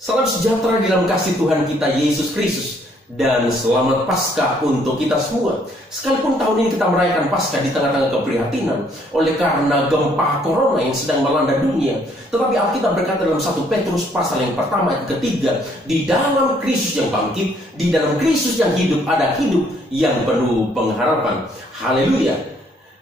Salam sejahtera dalam kasih Tuhan kita Yesus Kristus, dan selamat Paskah untuk kita semua. Sekalipun tahun ini kita merayakan Paskah di tengah-tengah keprihatinan oleh karena gempa corona yang sedang melanda dunia, tetapi Alkitab berkata dalam 1 Petrus pasal yang pertama ayat ketiga, di dalam Kristus yang bangkit, di dalam Kristus yang hidup, ada hidup yang penuh pengharapan. Haleluya.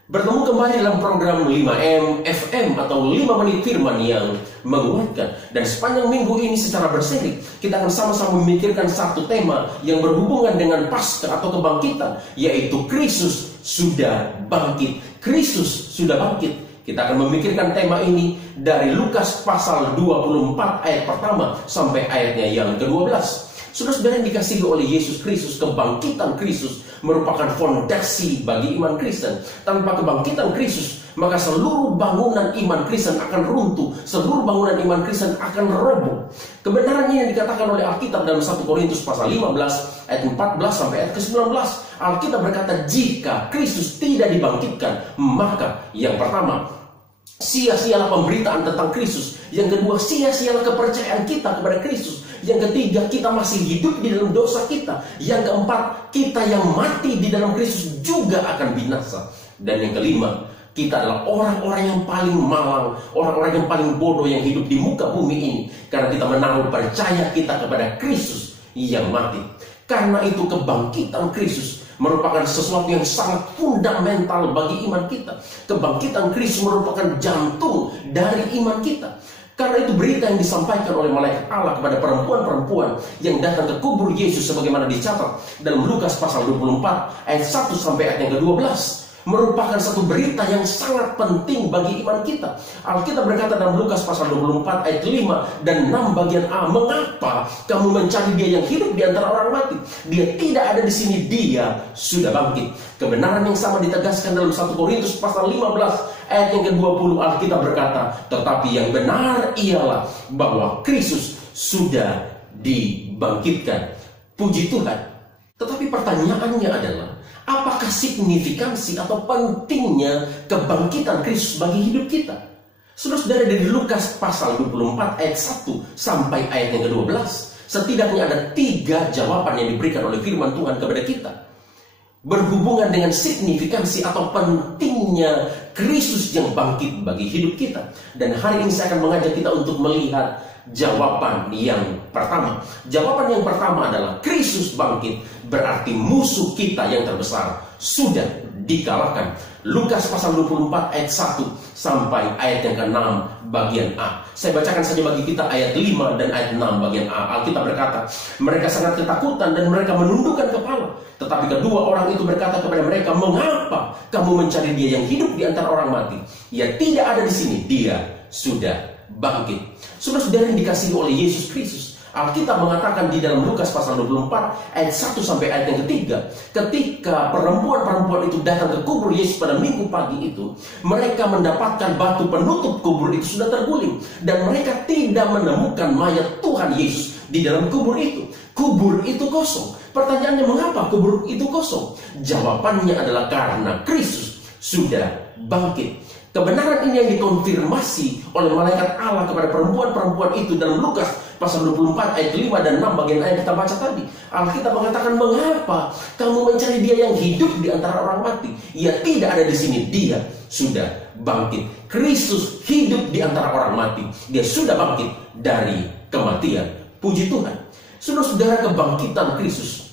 Bertemu kembali dalam program 5M FM atau 5 menit firman yang menguatkan. Dan sepanjang minggu ini secara berseri kita akan sama-sama memikirkan satu tema yang berhubungan dengan Paskah atau kebangkitan, yaitu Kristus sudah bangkit. Kristus sudah bangkit. Kita akan memikirkan tema ini dari Lukas pasal 24 ayat pertama sampai ayatnya yang ke-12. Saudara-saudara yang dikasihi oleh Yesus Kristus, kebangkitan Kristus merupakan fondasi bagi iman Kristen. Tanpa kebangkitan Kristus, maka seluruh bangunan iman Kristen akan runtuh, seluruh bangunan iman Kristen akan roboh. Kebenaran ini yang dikatakan oleh Alkitab dalam 1 Korintus pasal 15 ayat 14 sampai ayat ke-19. Alkitab berkata, jika Kristus tidak dibangkitkan, maka yang pertama, sia-sialah pemberitaan tentang Kristus. Yang kedua, sia-sialah kepercayaan kita kepada Kristus. Yang ketiga, kita masih hidup di dalam dosa kita. Yang keempat, kita yang mati di dalam Kristus juga akan binasa. Dan yang kelima, kita adalah orang-orang yang paling malang, orang-orang yang paling bodoh yang hidup di muka bumi ini, karena kita menaruh percaya kita kepada Kristus yang mati. Karena itu kebangkitan Kristus merupakan sesuatu yang sangat fundamental bagi iman kita. Kebangkitan Kristus merupakan jantung dari iman kita. Karena itu berita yang disampaikan oleh malaikat Allah kepada perempuan-perempuan yang datang ke kubur Yesus sebagaimana dicatat dalam Lukas pasal 24 ayat 1 sampai ayat yang ke-12 merupakan satu berita yang sangat penting bagi iman kita. Alkitab berkata dalam Lukas pasal 24 ayat 5 dan 6 bagian A, mengapa kamu mencari dia yang hidup di antara orang mati? Dia tidak ada di sini, dia sudah bangkit. Kebenaran yang sama ditegaskan dalam 1 Korintus pasal 15 ayat yang ke-20. Alkitab berkata, tetapi yang benar ialah bahwa Kristus sudah dibangkitkan. Puji Tuhan. Tetapi pertanyaannya adalah, apakah signifikansi atau pentingnya kebangkitan Kristus bagi hidup kita? Saudara-saudara, dari Lukas pasal 24 ayat 1 sampai ayat yang ke-12, setidaknya ada 3 jawaban yang diberikan oleh firman Tuhan kepada kita berhubungan dengan signifikansi atau pentingnya Kristus yang bangkit bagi hidup kita. Dan hari ini saya akan mengajak kita untuk melihat jawaban yang pertama. Jawaban yang pertama adalah Kristus bangkit berarti musuh kita yang terbesar sudah dikalahkan. Lukas pasal 24 ayat 1 sampai ayat yang ke-6 bagian A. Saya bacakan saja bagi kita ayat 5 dan ayat 6 bagian A. Alkitab berkata, mereka sangat ketakutan dan mereka menundukkan kepala. Tetapi kedua orang itu berkata kepada mereka, mengapa kamu mencari dia yang hidup di antara orang mati? Ia tidak ada di sini, dia sudah bangkit. Saudara-saudara yang dikasihi oleh Yesus Kristus, Alkitab mengatakan di dalam Lukas pasal 24 ayat 1 sampai ayat yang ketiga, ketika perempuan-perempuan itu datang ke kubur Yesus pada minggu pagi itu, mereka mendapatkan batu penutup kubur itu sudah terguling, dan mereka tidak menemukan mayat Tuhan Yesus di dalam kubur itu. Kubur itu kosong. Pertanyaannya, mengapa kubur itu kosong? Jawabannya adalah karena Kristus sudah bangkit. Kebenaran ini yang dikonfirmasi oleh malaikat Allah kepada perempuan-perempuan itu dalam Lukas pasal 24 ayat 5 dan 6 bagian ayat kita baca tadi. Alkitab mengatakan, mengapa kamu mencari dia yang hidup di antara orang mati? Ia tidak ada di sini, dia sudah bangkit. Kristus hidup di antara orang mati. Dia sudah bangkit dari kematian. Puji Tuhan. Saudara-saudara, kebangkitan Kristus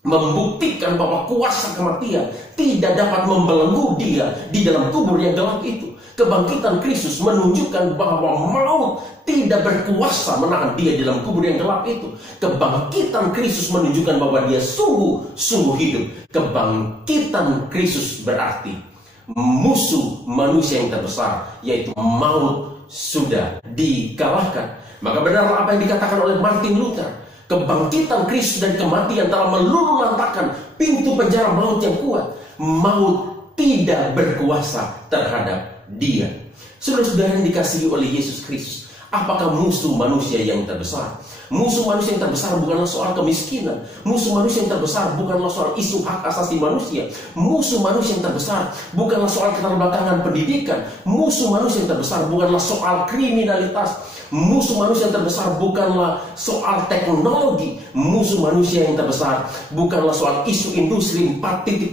membuktikan bahwa kuasa kematian tidak dapat membelenggu dia di dalam kubur yang gelap itu. Kebangkitan Kristus menunjukkan bahwa maut tidak berkuasa menahan dia di dalam kubur yang gelap itu. Kebangkitan Kristus menunjukkan bahwa dia sungguh hidup. Kebangkitan Kristus berarti musuh manusia yang terbesar, yaitu maut, sudah dikalahkan. Maka benarlah apa yang dikatakan oleh Martin Luther. Kebangkitan Kristus dan kematian telah meluluhlantakkan pintu penjara maut yang kuat. Maut tidak berkuasa terhadap dia. Saudara-saudara yang dikasihi oleh Yesus Kristus, Apakah musuh manusia yang terbesar? Musuh manusia yang terbesar bukanlah soal kemiskinan. Musuh manusia yang terbesar bukanlah soal isu hak asasi manusia. Musuh manusia yang terbesar bukanlah soal keterbelakangan pendidikan. Musuh manusia yang terbesar bukanlah soal kriminalitas. Musuh manusia yang terbesar bukanlah soal teknologi. Musuh manusia yang terbesar bukanlah soal isu industri 4.0.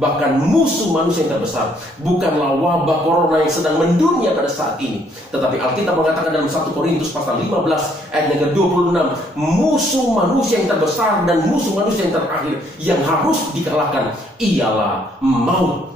Bahkan musuh manusia yang terbesar bukanlah wabah corona yang sedang mendunia pada saat ini. Tetapi Alkitab mengatakan dalam 1 Korintus pasal 15 ayat yang ke-26, musuh manusia yang terbesar dan musuh manusia yang terakhir yang harus dikalahkan ialah maut.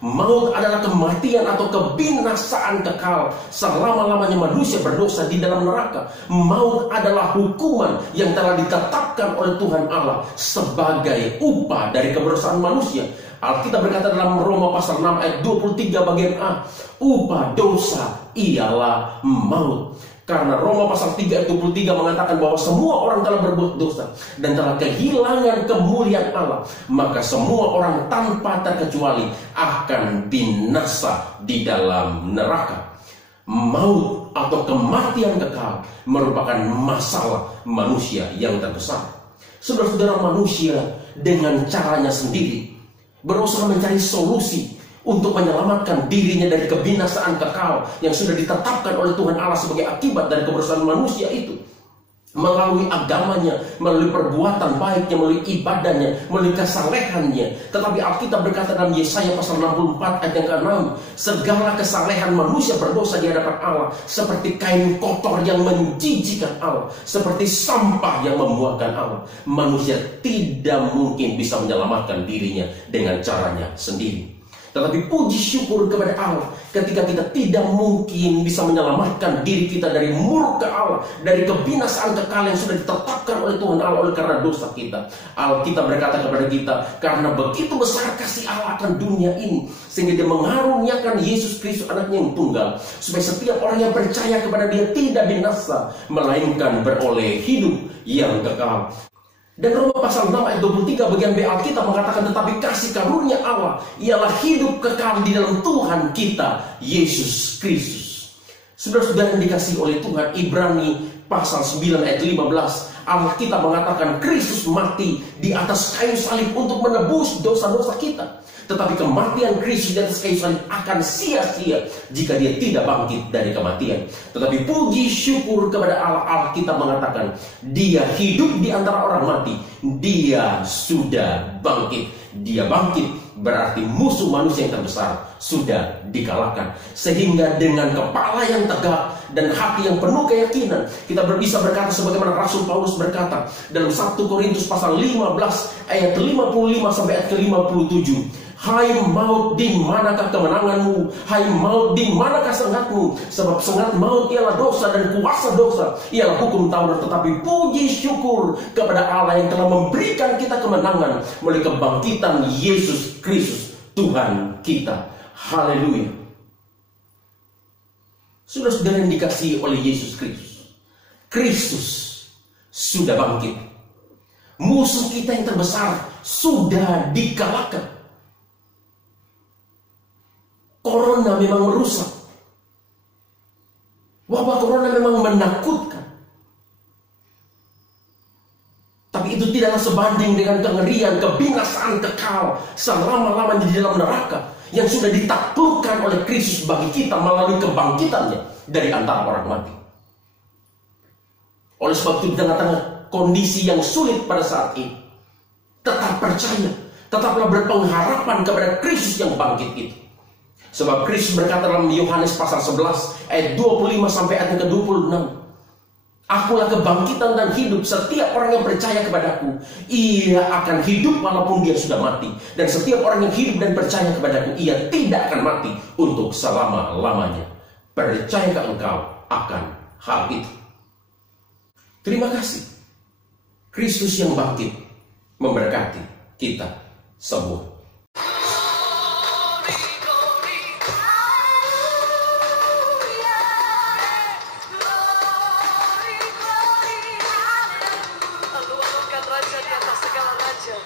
Maut adalah kematian atau kebinasaan kekal selama-lamanya manusia berdosa di dalam neraka. Maut adalah hukuman yang telah ditetapkan oleh Tuhan Allah sebagai upah dari keberdosan manusia. Alkitab berkata dalam Roma pasal 6 ayat 23 bagian A, upah dosa ialah maut. Karena Roma pasal 3 ayat 23 mengatakan bahwa semua orang telah berbuat dosa dan telah kehilangan kemuliaan Allah, maka semua orang tanpa terkecuali akan binasa di dalam neraka. Maut atau kematian kekal merupakan masalah manusia yang terbesar. Saudara-saudara, manusia dengan caranya sendiri berusaha mencari solusi untuk menyelamatkan dirinya dari kebinasaan kekal yang sudah ditetapkan oleh Tuhan Allah sebagai akibat dari kebersihan manusia itu. Melalui agamanya, melalui perbuatan baiknya, melalui ibadahnya, melalui kesalehannya. Tetapi Alkitab berkata dalam Yesaya pasal 64 ayat yang ke-6, segala kesalehan manusia berdosa di hadapan Allah seperti kain kotor yang menjijikkan Allah, seperti sampah yang memuakkan Allah. Manusia tidak mungkin bisa menyelamatkan dirinya dengan caranya sendiri. Tetapi puji syukur kepada Allah ketika kita tidak mungkin bisa menyelamatkan diri kita dari murka Allah, dari kebinasaan kekal yang sudah ditetapkan oleh Tuhan Allah oleh karena dosa kita. Alkitab berkata kepada kita, karena begitu besar kasih Allah akan dunia ini, sehingga Dia mengaruniakan Yesus Kristus anaknya yang tunggal, supaya setiap orang yang percaya kepada Dia tidak binasa, melainkan beroleh hidup yang kekal. Dan Roma pasal 6 ayat 23 bagian B Alkitab mengatakan, tetapi kasih karunia Allah ialah hidup kekal di dalam Tuhan kita Yesus Kristus. Saudara-saudara yang dikasihi oleh Tuhan, Ibrani pasal 9 ayat 15, Alkitab mengatakan Kristus mati di atas kayu salib untuk menebus dosa-dosa kita. Tetapi kematian Kristus di atas kayu salib akan sia-sia jika Dia tidak bangkit dari kematian. Tetapi puji syukur kepada Allah, Alkitab mengatakan Dia hidup di antara orang mati. Dia sudah bangkit. Dia bangkit berarti musuh manusia yang terbesar sudah dikalahkan. Sehingga dengan kepala yang tegak dan hati yang penuh keyakinan, kita bisa berkata sebagaimana Rasul Paulus berkata dalam 1 Korintus pasal 15 ayat 55 sampai ayat ke-57. Hai maut, di manakah kemenanganmu? Hai maut, di manakah sengatmu? Sebab sengat maut ialah dosa dan kuasa dosa ialah hukum Taurat. Tetapi puji syukur kepada Allah yang telah memberikan kita kemenangan melalui kebangkitan Yesus Kristus Tuhan kita. Haleluya. Saudara-saudara yang dikasihi oleh Yesus Kristus, Kristus sudah bangkit. Musuh kita yang terbesar sudah dikalahkan. Corona memang merusak. Wabah corona memang menakutkan. Tapi itu tidaklah sebanding dengan kengerian, kebinasaan kekal selama-lamanya di dalam neraka yang sudah ditaklukkan oleh Kristus bagi kita melalui kebangkitannya dari antara orang mati. Oleh sebab itu, di tengah-tengah kondisi yang sulit pada saat ini, tetap percaya, tetaplah berpengharapan kepada Kristus yang bangkit itu. Sebab Kristus berkata dalam Yohanes pasal 11 ayat 25 sampai ayat ke-26, Akulah kebangkitan dan hidup. Setiap orang yang percaya kepadaku, ia akan hidup walaupun dia sudah mati. Dan setiap orang yang hidup dan percaya kepadaku, ia tidak akan mati untuk selama-lamanya. Percayakah engkau akan hal itu? Terima kasih. Kristus yang bangkit memberkati kita semua. Raja di atas segala raja.